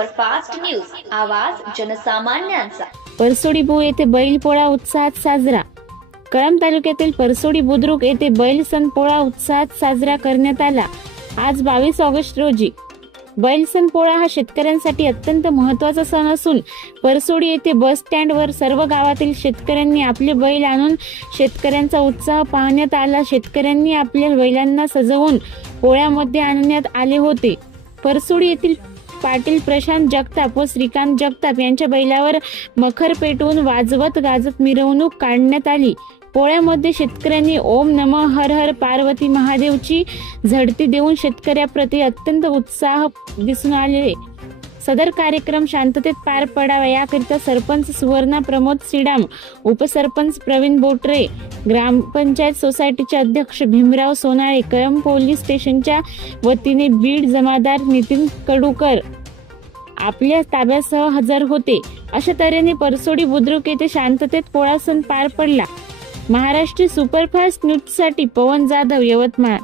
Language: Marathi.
सुपरफास्ट न्यूज, आवाज जनसामान्यांचा। परसोडी बो येथे बैलपोळा उत्साहात साजरा। कळंब तालुक्यातील परसोडी बुद्रुक येथे बैल सण पोळा उत्साहात साजरा करण्यात आला। आज 22 ऑगस्ट रोजी बैल सण पोळा हा शेतकऱ्यांसाठी अत्यंत महत्त्वाचा सण असून परसोडी येथे बस स्टँडवर सर्व गावातील शेतकऱ्यांनी आपले बैल आणून शेतकऱ्यांचा उत्साह पाहण्यात आला। शेतकऱ्यांनी आपल्या बैलांना सजवून पोळ्यामध्ये आणण्यात आले होते। परसोडी येथील पाटील प्रशांत जगताप व श्रीकांत जगताप यांच्या बैलावर मखर पेटवून वाजवत गाजत मिरवणूक काढण्यात आली। पोळ्यामध्ये शेतकऱ्यांनी ओम नमः हर हर पार्वती महादेवची झडती देऊन शेतकऱ्याप्रती अत्यंत उत्साह दिसून आले। सदर कार्यक्रम शांततेत पार पडावा याकरिता सरपंच सुवर्णा प्रमोद सिडाम, उपसरपंच प्रवीण बोटरे, ग्रामपंचायत सोसायटीचे अध्यक्ष भीमराव सोनाळे, कळंब पोलीस स्टेशनच्या वतीने बीड जमादार नितीन कडूकर आपल्या ताब्यासह हजर होते। अशा तऱ्हेने परसोडी बुद्रुक येथे शांततेत पोळा सण पार पडला। महाराष्ट्र सुपरफास्ट न्यूजसाठी पवन जाधव, यवतमाळ।